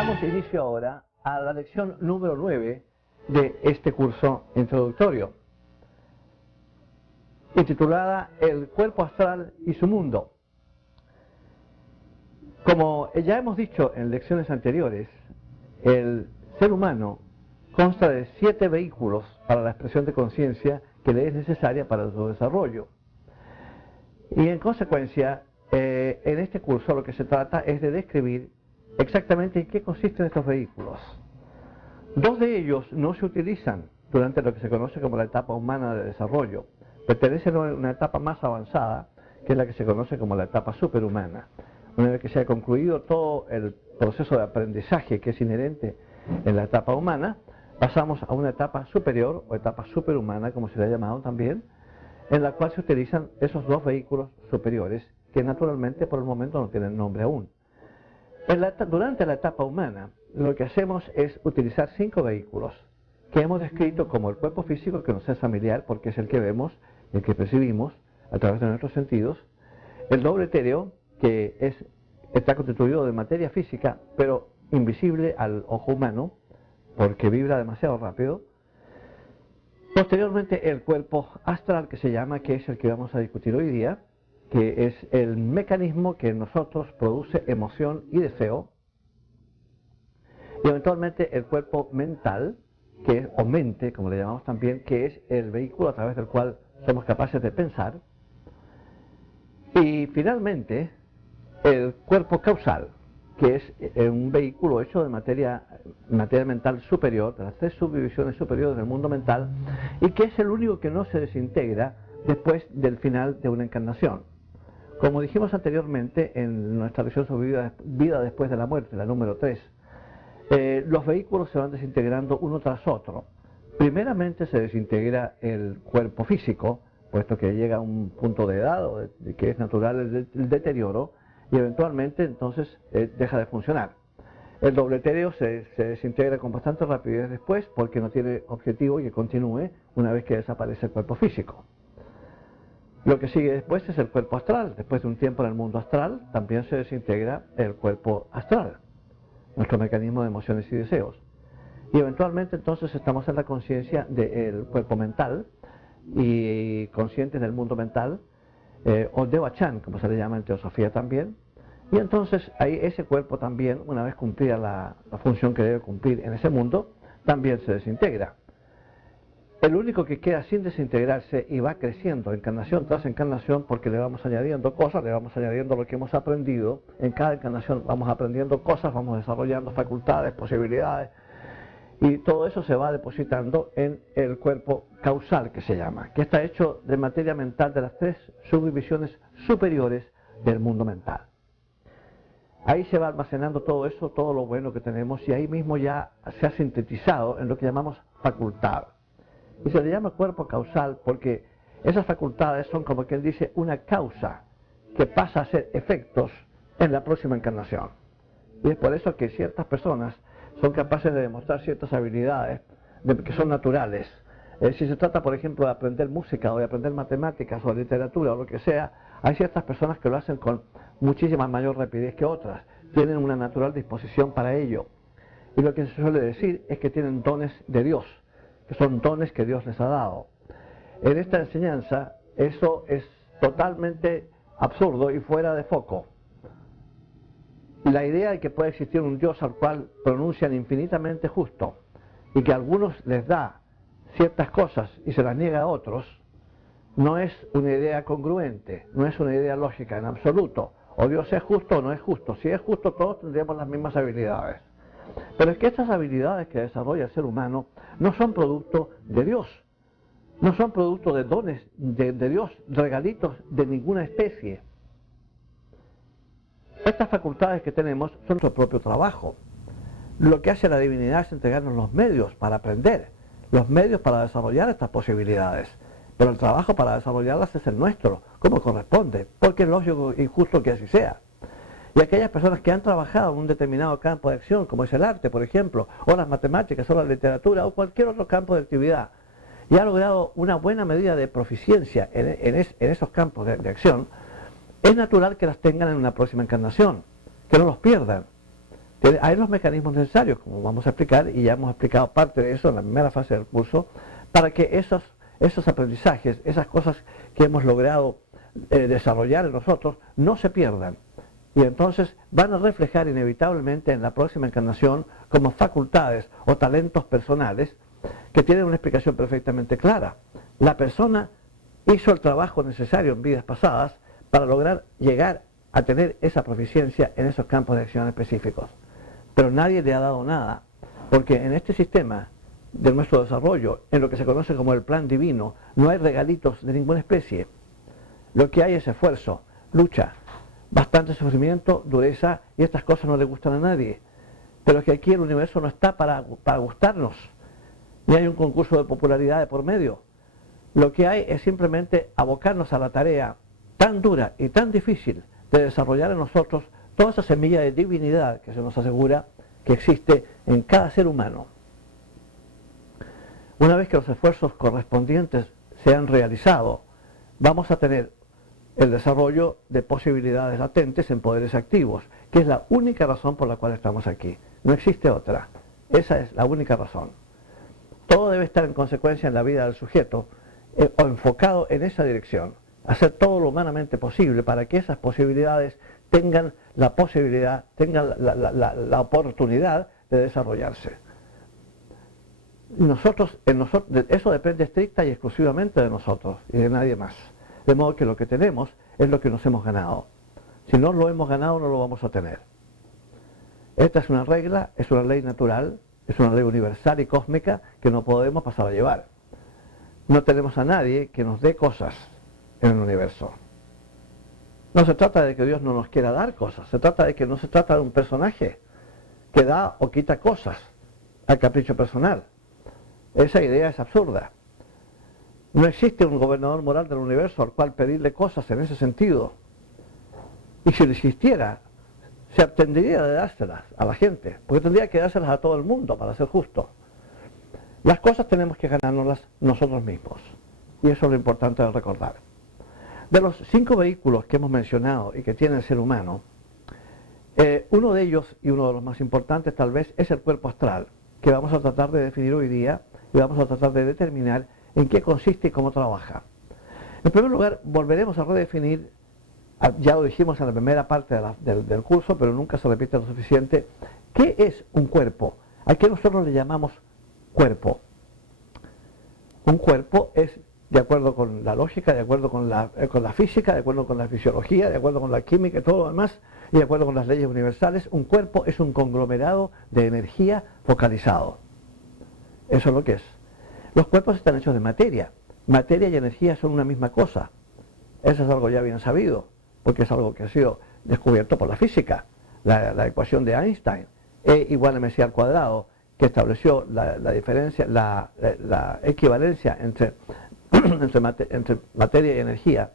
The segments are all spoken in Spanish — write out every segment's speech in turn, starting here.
Damos inicio ahora a la lección número 9 de este curso introductorio, intitulada El cuerpo astral y su mundo. Como ya hemos dicho en lecciones anteriores, el ser humano consta de 7 vehículos para la expresión de conciencia que le es necesaria para su desarrollo. Y en consecuencia, en este curso lo que se trata es de describir exactamente en qué consisten estos vehículos. 2 de ellos no se utilizan durante lo que se conoce como la etapa humana de desarrollo. Pertenecen a una etapa más avanzada, que es la que se conoce como la etapa superhumana. Una vez que se ha concluido todo el proceso de aprendizaje que es inherente en la etapa humana, pasamos a una etapa superior o etapa superhumana, como se le ha llamado también, en la cual se utilizan esos 2 vehículos superiores que naturalmente por el momento no tienen nombre aún. Durante la etapa humana lo que hacemos es utilizar 5 vehículos que hemos descrito como el cuerpo físico, que nos es familiar porque es el que vemos, el que percibimos a través de nuestros sentidos, el doble etéreo, que está constituido de materia física pero invisible al ojo humano porque vibra demasiado rápido. Posteriormente el cuerpo astral, que se llama, que es el que vamos a discutir hoy día, que es el mecanismo que en nosotros produce emoción y deseo. Y eventualmente el cuerpo mental, o mente, como le llamamos también, que es el vehículo a través del cual somos capaces de pensar. Y finalmente el cuerpo causal, que es un vehículo hecho de materia mental superior, de las 3 subdivisiones superiores del mundo mental, y que es el único que no se desintegra después del final de una encarnación. Como dijimos anteriormente en nuestra lección sobre vida después de la muerte, la número 3, los vehículos se van desintegrando uno tras otro. Primeramente se desintegra el cuerpo físico, puesto que llega a un punto de edad que es natural el deterioro, y eventualmente entonces deja de funcionar. El doble etéreo se desintegra con bastante rapidez después porque no tiene objetivo que continúe una vez que desaparece el cuerpo físico. Lo que sigue después es el cuerpo astral. Después de un tiempo en el mundo astral también se desintegra el cuerpo astral, nuestro mecanismo de emociones y deseos. Y eventualmente entonces estamos en la conciencia del cuerpo mental y conscientes del mundo mental, o Devachan, como se le llama en teosofía también. Y entonces ahí ese cuerpo también, una vez cumplida la función que debe cumplir en ese mundo, también se desintegra. El único que queda sin desintegrarse y va creciendo encarnación tras encarnación, porque le vamos añadiendo cosas, le vamos añadiendo lo que hemos aprendido. En cada encarnación vamos aprendiendo cosas, vamos desarrollando facultades, posibilidades, y todo eso se va depositando en el cuerpo causal, que se llama, que está hecho de materia mental de las 3 subdivisiones superiores del mundo mental. Ahí se va almacenando todo eso, todo lo bueno que tenemos, y ahí mismo ya se ha sintetizado en lo que llamamos facultad. Y se le llama cuerpo causal porque esas facultades son, como quien dice, una causa que pasa a ser efectos en la próxima encarnación. Y es por eso que ciertas personas son capaces de demostrar ciertas habilidades que son naturales. Si se trata, por ejemplo, de aprender música o de aprender matemáticas o literatura o lo que sea, hay ciertas personas que lo hacen con muchísima mayor rapidez que otras. Tienen una natural disposición para ello. Y lo que se suele decir es que tienen dones de Dios, que son dones que Dios les ha dado. En esta enseñanza eso es totalmente absurdo y fuera de foco. La idea de que puede existir un Dios al cual pronuncian infinitamente justo y que a algunos les da ciertas cosas y se las niega a otros, no es una idea congruente, no es una idea lógica en absoluto. O Dios es justo o no es justo. Si es justo, todos tendríamos las mismas habilidades. Pero es que estas habilidades que desarrolla el ser humano no son producto de Dios, no son producto de dones de Dios, regalitos de ninguna especie. Estas facultades que tenemos son nuestro propio trabajo. Lo que hace la divinidad es entregarnos los medios para aprender, los medios para desarrollar estas posibilidades. Pero el trabajo para desarrollarlas es el nuestro, como corresponde, porque es lógico y justo que así sea. Y aquellas personas que han trabajado en un determinado campo de acción, como es el arte, por ejemplo, o las matemáticas, o la literatura, o cualquier otro campo de actividad, y han logrado una buena medida de proficiencia en esos campos de acción, es natural que las tengan en una próxima encarnación, que no los pierdan. Hay los mecanismos necesarios, como vamos a explicar, y ya hemos explicado parte de eso en la primera fase del curso, para que esos aprendizajes, esas cosas que hemos logrado desarrollar en nosotros, no se pierdan. Y entonces van a reflejar inevitablemente en la próxima encarnación como facultades o talentos personales que tienen una explicación perfectamente clara. La persona hizo el trabajo necesario en vidas pasadas para lograr llegar a tener esa proficiencia en esos campos de acción específicos. Pero nadie le ha dado nada, porque en este sistema de nuestro desarrollo, en lo que se conoce como el plan divino, no hay regalitos de ninguna especie. Lo que hay es esfuerzo, lucha, bastante sufrimiento, dureza, y estas cosas no le gustan a nadie. Pero que aquí el universo no está para gustarnos, ni hay un concurso de popularidad de por medio. Lo que hay es simplemente abocarnos a la tarea tan dura y tan difícil de desarrollar en nosotros toda esa semilla de divinidad que se nos asegura que existe en cada ser humano. Una vez que los esfuerzos correspondientes se han realizado, vamos a tener el desarrollo de posibilidades latentes en poderes activos, que es la única razón por la cual estamos aquí. No existe otra. Esa es la única razón. Todo debe estar en consecuencia en la vida del sujeto, o enfocado en esa dirección, hacer todo lo humanamente posible para que esas posibilidades tengan la posibilidad, tengan la oportunidad de desarrollarse. Eso depende estricta y exclusivamente de nosotros y de nadie más. De modo que lo que tenemos es lo que nos hemos ganado. Si no lo hemos ganado, no lo vamos a tener. Esta es una regla, es una ley natural, es una ley universal y cósmica que no podemos pasar a llevar. No tenemos a nadie que nos dé cosas en el universo. No se trata de que Dios no nos quiera dar cosas, se trata de que no se trata de un personaje que da o quita cosas al capricho personal. Esa idea es absurda. No existe un gobernador moral del universo al cual pedirle cosas en ese sentido. Y si lo existiera, se abstendría de dárselas a la gente, porque tendría que dárselas a todo el mundo para ser justo. Las cosas tenemos que ganárnoslas nosotros mismos. Y eso es lo importante de recordar. De los 5 vehículos que hemos mencionado y que tiene el ser humano, uno de ellos, y uno de los más importantes tal vez, es el cuerpo astral, que vamos a tratar de definir hoy día y vamos a tratar de determinar en qué consiste y cómo trabaja. En primer lugar, volveremos a redefinir, ya lo dijimos en la primera parte del curso, pero nunca se repite lo suficiente, ¿qué es un cuerpo? ¿A qué nosotros le llamamos cuerpo? Un cuerpo es, de acuerdo con la lógica, de acuerdo con la física, de acuerdo con la fisiología, de acuerdo con la química y todo lo demás, y de acuerdo con las leyes universales, un cuerpo es un conglomerado de energía focalizado. Eso es lo que es. Los cuerpos están hechos de materia. Materia y energía son una misma cosa. Eso es algo ya bien sabido, porque es algo que ha sido descubierto por la física. La ecuación de Einstein, E igual a mc al cuadrado, que estableció la diferencia, la equivalencia entre materia y energía,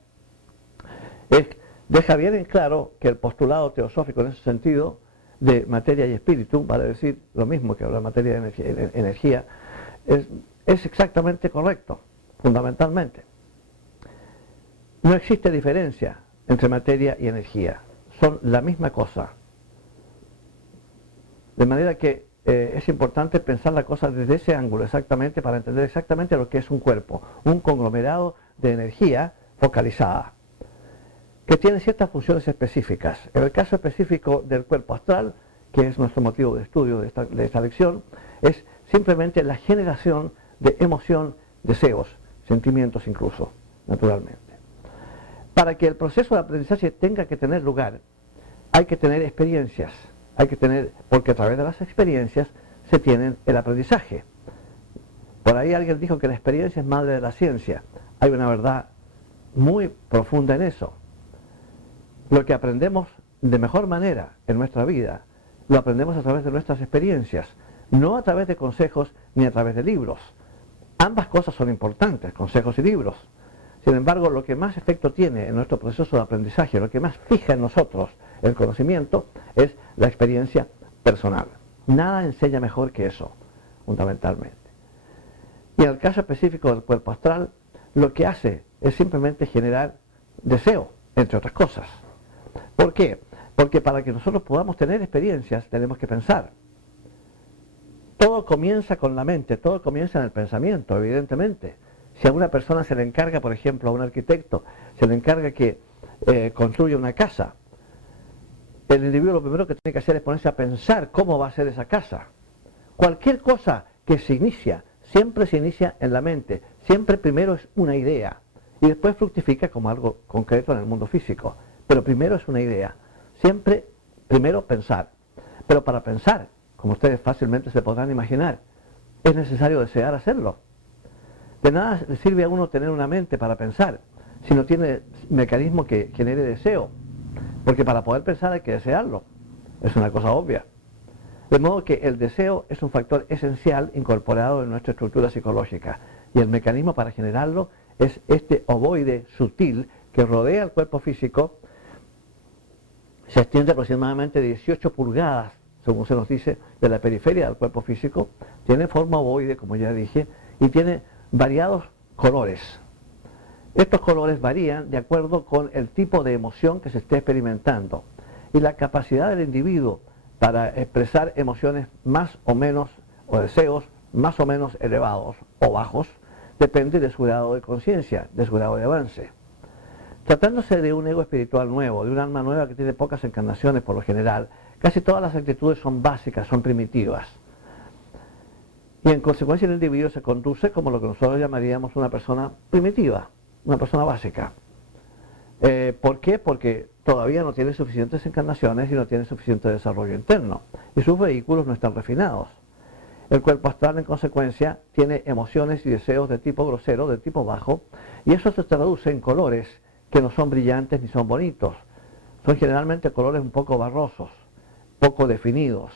deja bien en claro que el postulado teosófico en ese sentido de materia y espíritu, vale decir lo mismo que la materia y energía, es exactamente correcto, fundamentalmente. No existe diferencia entre materia y energía, son la misma cosa. De manera que es importante pensar la cosa desde ese ángulo exactamente para entender exactamente lo que es un cuerpo, un conglomerado de energía focalizada, que tiene ciertas funciones específicas. En el caso específico del cuerpo astral, que es nuestro motivo de estudio de esta lección, es simplemente la generación de emoción, deseos, sentimientos incluso, naturalmente. Para que el proceso de aprendizaje tenga que tener lugar, hay que tener experiencias, porque a través de las experiencias se tiene el aprendizaje. Por ahí alguien dijo que la experiencia es madre de la ciencia. Hay una verdad muy profunda en eso. Lo que aprendemos de mejor manera en nuestra vida, lo aprendemos a través de nuestras experiencias, no a través de consejos ni a través de libros. Ambas cosas son importantes, consejos y libros. Sin embargo, lo que más efecto tiene en nuestro proceso de aprendizaje, lo que más fija en nosotros el conocimiento, es la experiencia personal. Nada enseña mejor que eso, fundamentalmente. Y en el caso específico del cuerpo astral, lo que hace es simplemente generar deseo, entre otras cosas. ¿Por qué? Porque para que nosotros podamos tener experiencias tenemos que pensar. Todo comienza con la mente, todo comienza en el pensamiento, evidentemente. Si a una persona se le encarga, por ejemplo, a un arquitecto, se le encarga que construya una casa, el individuo lo primero que tiene que hacer es ponerse a pensar cómo va a ser esa casa. Cualquier cosa que se inicia, siempre se inicia en la mente, siempre primero es una idea y después fructifica como algo concreto en el mundo físico. Pero primero es una idea, siempre primero pensar. Pero para pensar, como ustedes fácilmente se podrán imaginar, es necesario desear hacerlo. De nada le sirve a uno tener una mente para pensar si no tiene mecanismo que genere deseo. Porque para poder pensar hay que desearlo. Es una cosa obvia. De modo que el deseo es un factor esencial incorporado en nuestra estructura psicológica. Y el mecanismo para generarlo es este ovoide sutil que rodea el cuerpo físico. Se extiende aproximadamente 18 pulgadas, según se nos dice, de la periferia del cuerpo físico. Tiene forma ovoide, como ya dije, y tiene variados colores. Estos colores varían de acuerdo con el tipo de emoción que se esté experimentando y la capacidad del individuo para expresar emociones más o menos, o deseos más o menos elevados o bajos, depende de su grado de conciencia, de su grado de avance. Tratándose de un ego espiritual nuevo, de un alma nueva que tiene pocas encarnaciones por lo general, casi todas las actitudes son básicas, son primitivas. Y en consecuencia el individuo se conduce como lo que nosotros llamaríamos una persona primitiva, una persona básica. ¿Por qué? Porque todavía no tiene suficientes encarnaciones y no tiene suficiente desarrollo interno. Y sus vehículos no están refinados. El cuerpo astral, en consecuencia, tiene emociones y deseos de tipo grosero, de tipo bajo, y eso se traduce en colores que no son brillantes ni son bonitos. Son generalmente colores un poco barrosos, poco definidos.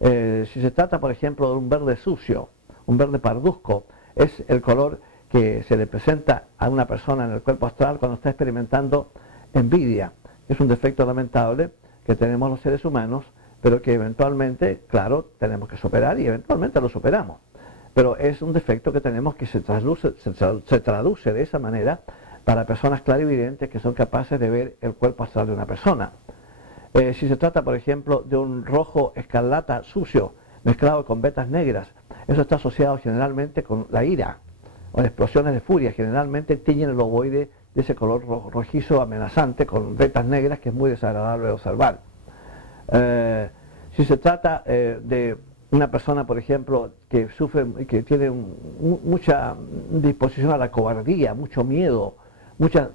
Si se trata, por ejemplo, de un verde sucio, un verde parduzco, es el color que se le presenta a una persona en el cuerpo astral cuando está experimentando envidia. Es un defecto lamentable que tenemos los seres humanos, pero que eventualmente, claro, tenemos que superar y eventualmente lo superamos. Pero es un defecto que tenemos que se traduce de esa manera para personas clarividentes que son capaces de ver el cuerpo astral de una persona. Si se trata, por ejemplo, de un rojo escarlata sucio mezclado con vetas negras, eso está asociado generalmente con la ira o explosiones de furia. Generalmente tiñen el ovoide de ese color rojizo amenazante con vetas negras que es muy desagradable de observar. Si se trata de una persona, por ejemplo, que sufre, que tiene mucha disposición a la cobardía, mucho miedo, mucha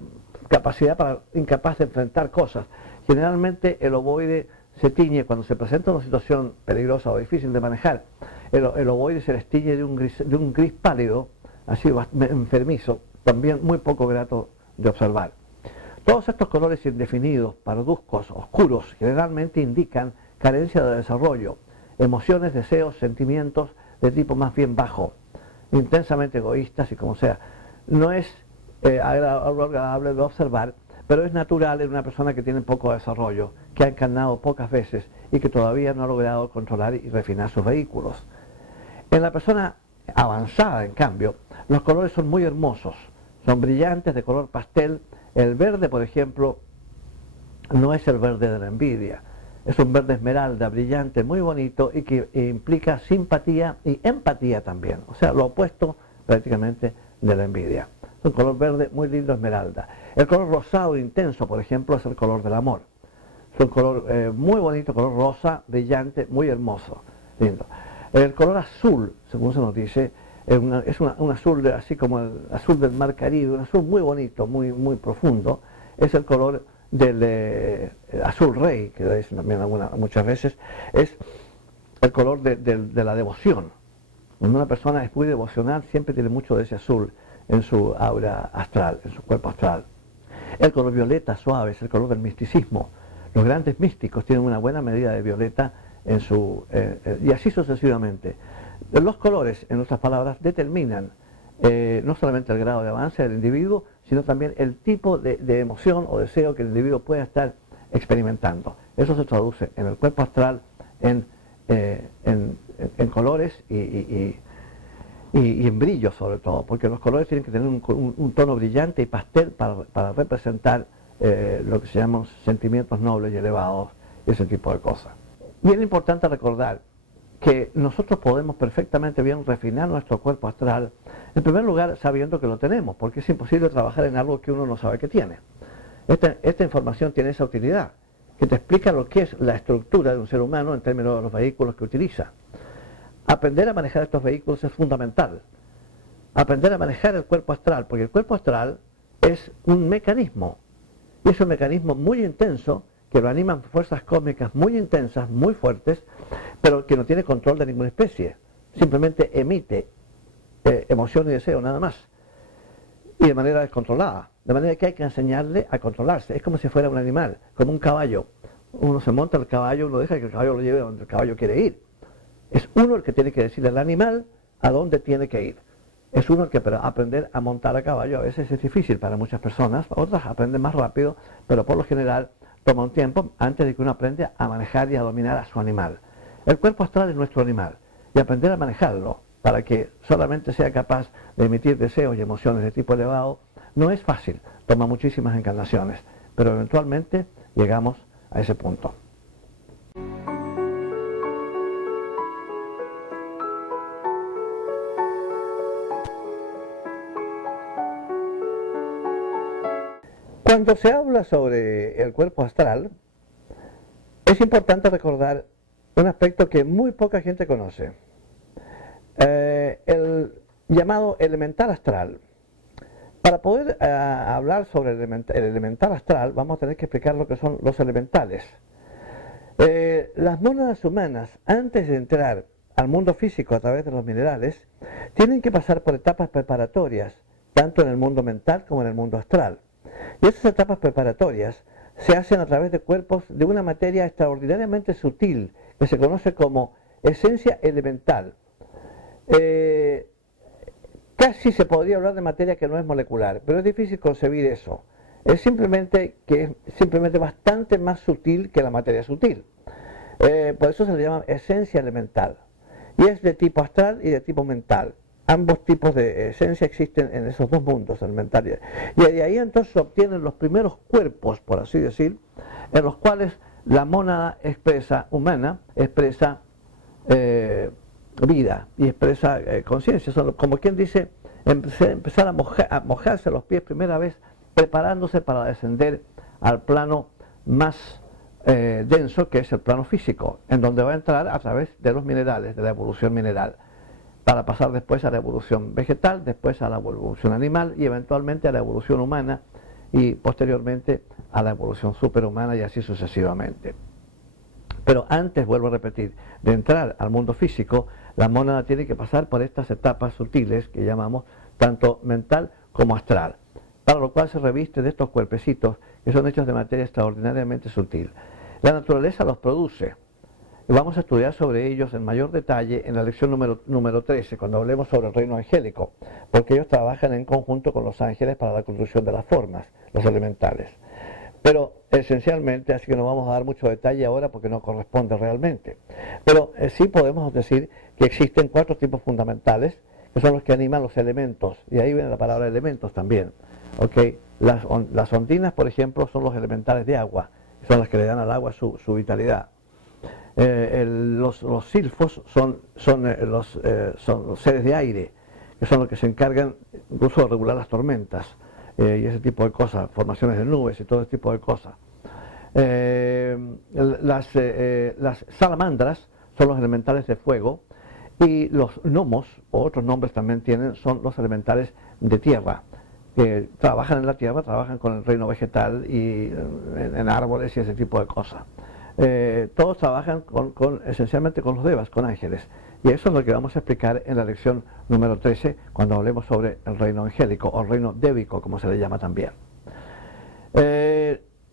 capacidad incapaz de enfrentar cosas, generalmente el ovoide se tiñe cuando se presenta una situación peligrosa o difícil de manejar. El ovoide se les tiñe de un gris pálido, así enfermizo, también muy poco grato de observar. Todos estos colores indefinidos, parduzcos, oscuros, generalmente indican carencia de desarrollo, emociones, deseos, sentimientos de tipo más bien bajo, intensamente egoístas y como sea. No es algo agradable de observar, pero es natural en una persona que tiene poco desarrollo, que ha encarnado pocas veces y que todavía no ha logrado controlar y refinar sus vehículos. En la persona avanzada, en cambio, los colores son muy hermosos, son brillantes, de color pastel. El verde, por ejemplo, no es el verde de la envidia, es un verde esmeralda, brillante, muy bonito y que implica simpatía y empatía también, o sea, lo opuesto prácticamente de la envidia. Es un color verde muy lindo, esmeralda. El color rosado intenso, por ejemplo, es el color del amor. Es un color muy bonito, color rosa, brillante, muy hermoso, lindo. El color azul, según se nos dice, es un azul así como el azul del mar Caribe, un azul muy bonito, muy profundo. Es el color del azul rey, que dicen también muchas veces, es el color de la devoción. Cuando una persona es muy devocional, siempre tiene mucho de ese azul en su aura astral, en su cuerpo astral. El color violeta suave es el color del misticismo. Los grandes místicos tienen una buena medida de violeta en su y así sucesivamente. Los colores, en otras palabras, determinan no solamente el grado de avance del individuo, sino también el tipo de emoción o deseo que el individuo pueda estar experimentando. Eso se traduce en el cuerpo astral en colores y en brillo sobre todo, porque los colores tienen que tener un tono brillante y pastel para representar lo que se llaman sentimientos nobles y elevados y ese tipo de cosas. Bien importante recordar que nosotros podemos perfectamente bien refinar nuestro cuerpo astral, en primer lugar sabiendo que lo tenemos, porque es imposible trabajar en algo que uno no sabe que tiene. Esta información tiene esa utilidad, que te explica lo que es la estructura de un ser humano en términos de los vehículos que utiliza. Aprender a manejar estos vehículos es fundamental. Aprender a manejar el cuerpo astral, porque el cuerpo astral es un mecanismo, y es un mecanismo muy intenso, que lo animan fuerzas cósmicas muy intensas, muy fuertes, pero que no tiene control de ninguna especie. Simplemente emite emoción y deseo, nada más. Y de manera descontrolada. De manera que hay que enseñarle a controlarse. Es como si fuera un animal, como un caballo. Uno se monta el caballo, uno deja que el caballo lo lleve donde el caballo quiere ir. Es uno el que tiene que decirle al animal a dónde tiene que ir. Es uno el que, pero aprender a montar a caballo a veces es difícil para muchas personas, otras aprenden más rápido, pero por lo general toma un tiempo antes de que uno aprenda a manejar y a dominar a su animal. El cuerpo astral es nuestro animal, y aprender a manejarlo para que solamente sea capaz de emitir deseos y emociones de tipo elevado no es fácil, toma muchísimas encarnaciones, pero eventualmente llegamos a ese punto. Cuando se habla sobre el cuerpo astral, es importante recordar un aspecto que muy poca gente conoce, el llamado elemental astral. Para poder hablar sobre el elemental astral, vamos a tener que explicar lo que son los elementales. Las mónadas humanas, antes de entrar al mundo físico a través de los minerales, tienen que pasar por etapas preparatorias, tanto en el mundo mental como en el mundo astral. Y esas etapas preparatorias se hacen a través de cuerpos de una materia extraordinariamente sutil, que se conoce como esencia elemental. Casi se podría hablar de materia que no es molecular, pero es difícil concebir eso. Es simplemente bastante más sutil que la materia sutil. Por eso se le llama esencia elemental. Y es de tipo astral y de tipo mental. Ambos tipos de esencia existen en esos dos mundos, el mental y de ahí entonces se obtienen los primeros cuerpos, por así decir, en los cuales la mónada humana expresa vida y expresa conciencia. Como quien dice, empezar a mojarse los pies primera vez, preparándose para descender al plano más denso, que es el plano físico, en donde va a entrar a través de los minerales, de la evolución mineral, para pasar después a la evolución vegetal, después a la evolución animal y eventualmente a la evolución humana y posteriormente a la evolución superhumana y así sucesivamente. Pero antes, vuelvo a repetir, de entrar al mundo físico, la mónada tiene que pasar por estas etapas sutiles que llamamos tanto mental como astral, para lo cual se reviste de estos cuerpecitos que son hechos de materia extraordinariamente sutil. La naturaleza los produce. Vamos a estudiar sobre ellos en mayor detalle en la lección número 13, cuando hablemos sobre el reino angélico, porque ellos trabajan en conjunto con los ángeles para la construcción de las formas, los elementales. Pero esencialmente, así que no vamos a dar mucho detalle ahora porque no corresponde realmente. Pero sí podemos decir que existen 4 tipos fundamentales, que son los que animan los elementos, y ahí viene la palabra elementos también. ¿Okay? Las ondinas, por ejemplo, son los elementales de agua, son las que le dan al agua su vitalidad. Los silfos son los seres de aire, que son los que se encargan incluso de regular las tormentas y ese tipo de cosas, formaciones de nubes y todo ese tipo de cosas. Las salamandras son los elementales de fuego y los gnomos, o otros nombres también tienen, son los elementales de tierra, que trabajan en la tierra, trabajan con el reino vegetal y en árboles y ese tipo de cosas. Todos trabajan esencialmente con los devas, con ángeles. Y eso es lo que vamos a explicar en la lección número 13, cuando hablemos sobre el reino angélico, o reino débico, como se le llama también.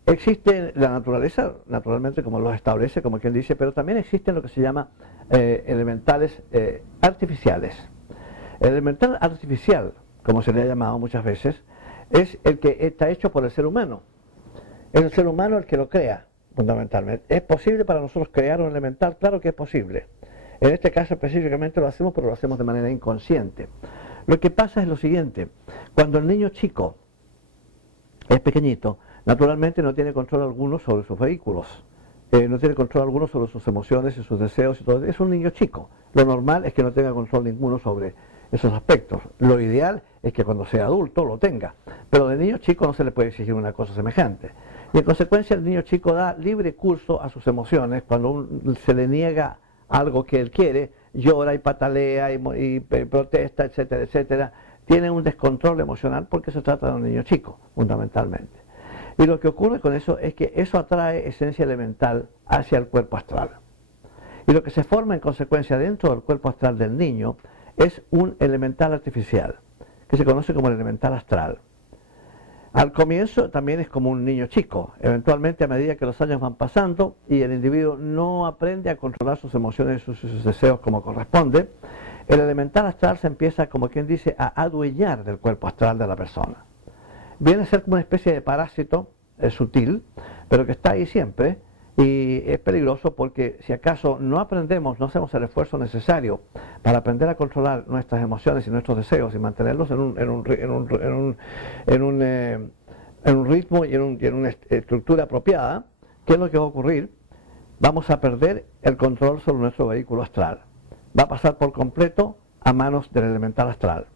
Existe la naturaleza, naturalmente, como lo establece, como quien dice, pero también existen lo que se llama elementales artificiales. El elemental artificial, como se le ha llamado muchas veces, es el que está hecho por el ser humano. Es el ser humano el que lo crea. Fundamentalmente. ¿Es posible para nosotros crear un elemental? Claro que es posible. En este caso específicamente lo hacemos, pero lo hacemos de manera inconsciente. Lo que pasa es lo siguiente: cuando el niño chico es pequeñito, naturalmente no tiene control alguno sobre sus vehículos. no tiene control alguno sobre sus emociones y sus deseos y todo. Es un niño chico. Lo normal es que no tenga control ninguno sobre esos aspectos. Lo ideal es que cuando sea adulto lo tenga, pero de niño chico no se le puede exigir una cosa semejante. Y en consecuencia el niño chico da libre curso a sus emociones. Cuando se le niega algo que él quiere, llora y patalea y protesta, etcétera, etcétera. Tiene un descontrol emocional porque se trata de un niño chico, fundamentalmente. Y lo que ocurre con eso es que eso atrae esencia elemental hacia el cuerpo astral. Y lo que se forma en consecuencia dentro del cuerpo astral del niño es un elemental artificial, que se conoce como el elemental astral. Al comienzo también es como un niño chico. Eventualmente, a medida que los años van pasando y el individuo no aprende a controlar sus emociones y sus deseos como corresponde, el elemental astral se empieza, como quien dice, a adueñar del cuerpo astral de la persona. Viene a ser como una especie de parásito sutil, pero que está ahí siempre, y es peligroso porque si acaso no aprendemos, no hacemos el esfuerzo necesario para aprender a controlar nuestras emociones y nuestros deseos y mantenerlos en un ritmo y en una estructura apropiada, ¿qué es lo que va a ocurrir? Vamos a perder el control sobre nuestro vehículo astral. Va a pasar por completo a manos del elemental astral.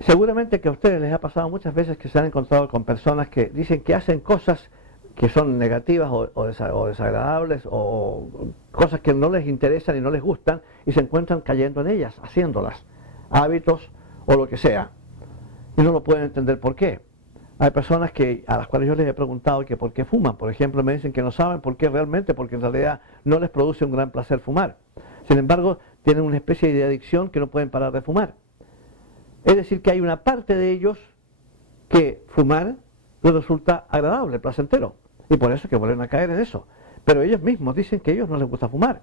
Seguramente que a ustedes les ha pasado muchas veces que se han encontrado con personas que dicen que hacen cosas que son negativas o desagradables o cosas que no les interesan y no les gustan y se encuentran cayendo en ellas, haciéndolas, hábitos o lo que sea, y no lo pueden entender por qué. Hay personas a las cuales yo les he preguntado que por qué fuman, por ejemplo, me dicen que no saben por qué realmente, porque en realidad no les produce un gran placer fumar. Sin embargo, tienen una especie de adicción que no pueden parar de fumar. Es decir, que hay una parte de ellos que fumar les resulta agradable, placentero, y por eso que vuelven a caer en eso. Pero ellos mismos dicen que a ellos no les gusta fumar.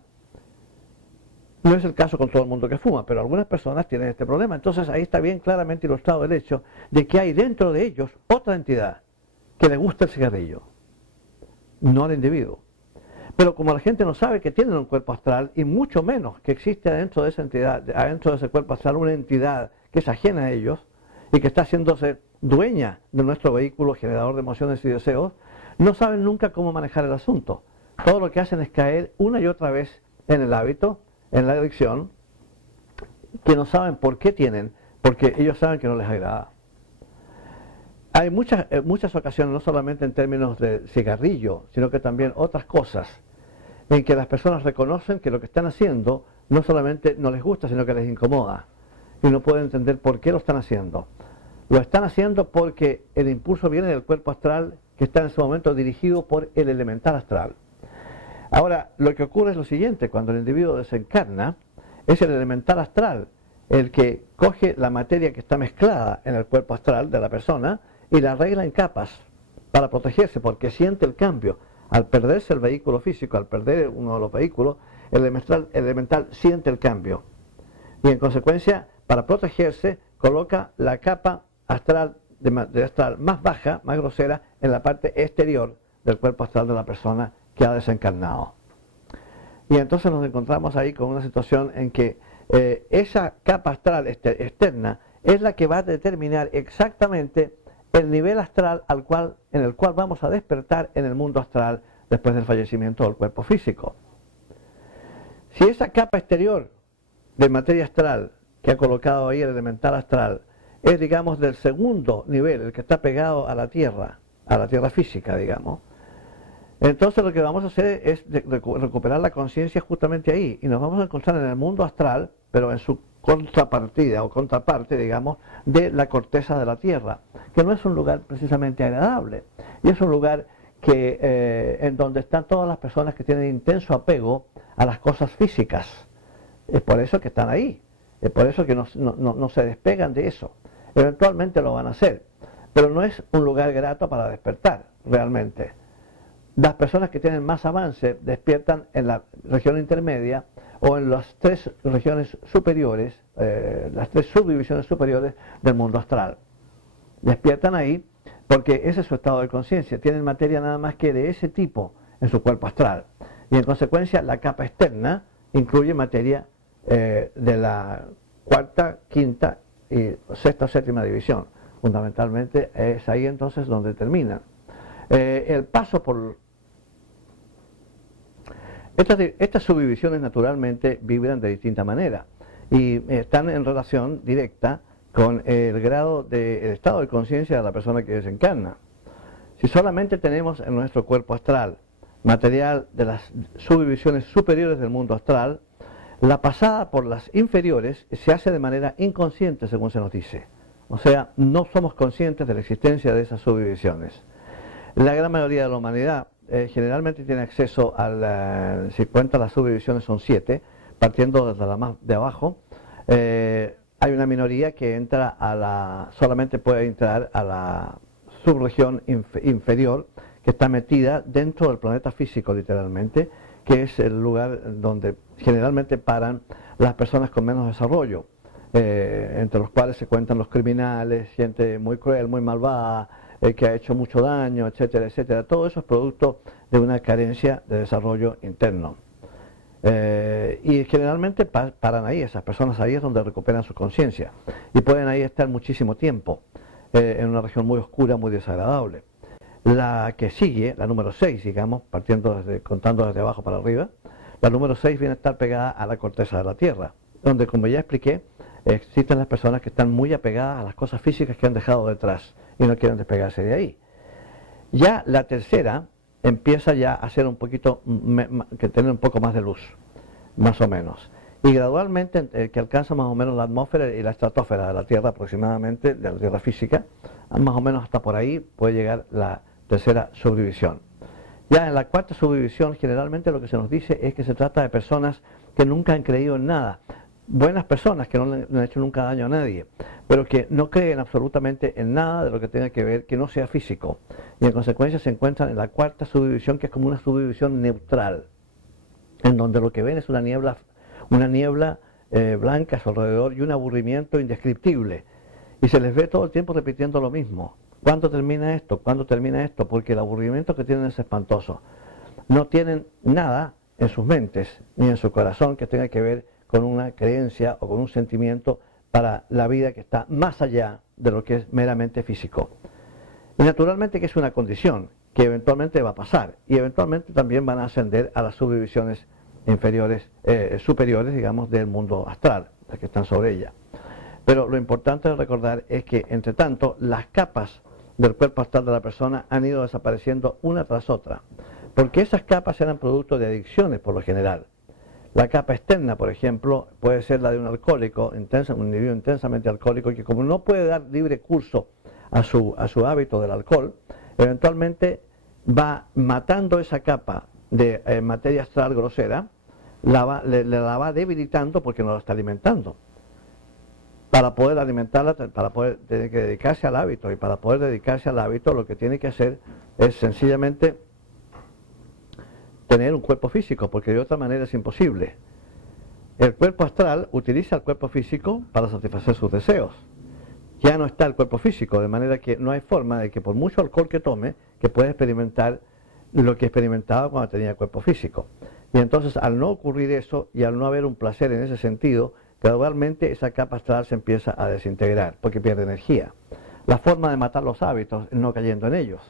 No es el caso con todo el mundo que fuma, pero algunas personas tienen este problema. Entonces ahí está bien claramente ilustrado el hecho de que hay dentro de ellos otra entidad que le gusta el cigarrillo, no al individuo. Pero como la gente no sabe que tienen un cuerpo astral, y mucho menos que existe adentro de esa entidad, adentro de ese cuerpo astral, una entidad que es ajena a ellos y que está haciéndose dueña de nuestro vehículo generador de emociones y deseos, no saben nunca cómo manejar el asunto. Todo lo que hacen es caer una y otra vez en el hábito, en la adicción, que no saben por qué tienen, porque ellos saben que no les agrada. Hay muchas ocasiones, no solamente en términos de cigarrillo, sino que también otras cosas, en que las personas reconocen que lo que están haciendo no solamente no les gusta, sino que les incomoda, y no pueden entender por qué lo están haciendo. Lo están haciendo porque el impulso viene del cuerpo astral que está en ese momento dirigido por el elemental astral. Ahora, lo que ocurre es lo siguiente: cuando el individuo desencarna, es el elemental astral el que coge la materia que está mezclada en el cuerpo astral de la persona y la arregla en capas para protegerse, porque siente el cambio. Al perderse el vehículo físico, al perder uno de los vehículos, el elemental siente el cambio. Y en consecuencia, para protegerse, coloca la capa astral de astral más baja, más grosera, en la parte exterior del cuerpo astral de la persona que ha desencarnado. Y entonces nos encontramos ahí con una situación en que esa capa astral externa es la que va a determinar exactamente el nivel astral en el cual vamos a despertar en el mundo astral después del fallecimiento del cuerpo físico. Si esa capa exterior de materia astral que ha colocado ahí el elemental astral es, digamos, del segundo nivel, el que está pegado a la tierra física, digamos, entonces lo que vamos a hacer es recuperar la conciencia justamente ahí, y nos vamos a encontrar en el mundo astral, pero en su contrapartida o contraparte, digamos, de la corteza de la tierra, que no es un lugar precisamente agradable, y es un lugar en donde están todas las personas que tienen intenso apego a las cosas físicas. Es por eso que están ahí, es por eso que no se despegan de eso. Eventualmente lo van a hacer, pero no es un lugar grato para despertar realmente. Las personas que tienen más avance despiertan en la región intermedia o en las tres regiones superiores, las tres subdivisiones superiores del mundo astral. Despiertan ahí porque ese es su estado de conciencia, tienen materia nada más que de ese tipo en su cuerpo astral. Y en consecuencia la capa externa incluye materia de la cuarta, quinta y sexta o séptima división. Fundamentalmente es ahí entonces donde terminan. El paso por Estas subdivisiones naturalmente vibran de distinta manera y están en relación directa con el grado del estado de conciencia de la persona que desencarna. Si solamente tenemos en nuestro cuerpo astral material de las subdivisiones superiores del mundo astral, la pasada por las inferiores se hace de manera inconsciente, según se nos dice. O sea, no somos conscientes de la existencia de esas subdivisiones. La gran mayoría de la humanidad generalmente tiene acceso a si cuenta las subdivisiones son 7, partiendo desde la más de abajo. Hay una minoría que entra solamente puede entrar a la subregión inferior, que está metida dentro del planeta físico literalmente, que es el lugar donde generalmente paran las personas con menos desarrollo, entre los cuales se cuentan los criminales, gente muy cruel, muy malvada, que ha hecho mucho daño, etcétera, etcétera. Todo eso es producto de una carencia de desarrollo interno. Y generalmente paran ahí, esas personas ahí es donde recuperan su conciencia y pueden ahí estar muchísimo tiempo, en una región muy oscura, muy desagradable. La que sigue, la número 6, digamos, contando desde abajo para arriba, la número 6 viene a estar pegada a la corteza de la Tierra, donde, como ya expliqué, existen las personas que están muy apegadas a las cosas físicas que han dejado detrás y no quieren despegarse de ahí. Ya la tercera empieza ya a ser un poquito, que tener un poco más de luz, más o menos. Y gradualmente, que alcanza más o menos la atmósfera y la estratosfera de la Tierra aproximadamente, de la Tierra física, más o menos hasta por ahí puede llegar la tercera subdivisión. Ya en la cuarta subdivisión generalmente lo que se nos dice es que se trata de personas que nunca han creído en nada, buenas personas que no le han hecho nunca daño a nadie, pero que no creen absolutamente en nada de lo que tenga que ver, que no sea físico, y en consecuencia se encuentran en la cuarta subdivisión, que es como una subdivisión neutral, en donde lo que ven es una niebla blanca a su alrededor y un aburrimiento indescriptible, y se les ve todo el tiempo repitiendo lo mismo. ¿Cuándo termina esto? ¿Cuándo termina esto? Porque el aburrimiento que tienen es espantoso. No tienen nada en sus mentes ni en su corazón que tenga que ver con una creencia o con un sentimiento para la vida que está más allá de lo que es meramente físico. Y naturalmente que es una condición que eventualmente va a pasar y eventualmente también van a ascender a las subdivisiones inferiores, superiores, digamos, del mundo astral, las que están sobre ella. Pero lo importante de recordar es que, entre tanto, las capas del cuerpo astral de la persona han ido desapareciendo una tras otra, porque esas capas eran producto de adicciones por lo general. La capa externa, por ejemplo, puede ser la de un alcohólico, un individuo intensamente alcohólico, que como no puede dar libre curso a su hábito del alcohol, eventualmente va matando esa capa de materia astral grosera, la va debilitando porque no la está alimentando. Para poder alimentarla, para poder tener que dedicarse al hábito, y para poder dedicarse al hábito lo que tiene que hacer es sencillamente tener un cuerpo físico, porque de otra manera es imposible. El cuerpo astral utiliza el cuerpo físico para satisfacer sus deseos. Ya no está el cuerpo físico, de manera que no hay forma de que por mucho alcohol que tome, que pueda experimentar lo que experimentaba cuando tenía el cuerpo físico. Y entonces, al no ocurrir eso y al no haber un placer en ese sentido, gradualmente esa capa astral se empieza a desintegrar, porque pierde energía. La forma de matar los hábitos es no cayendo en ellos,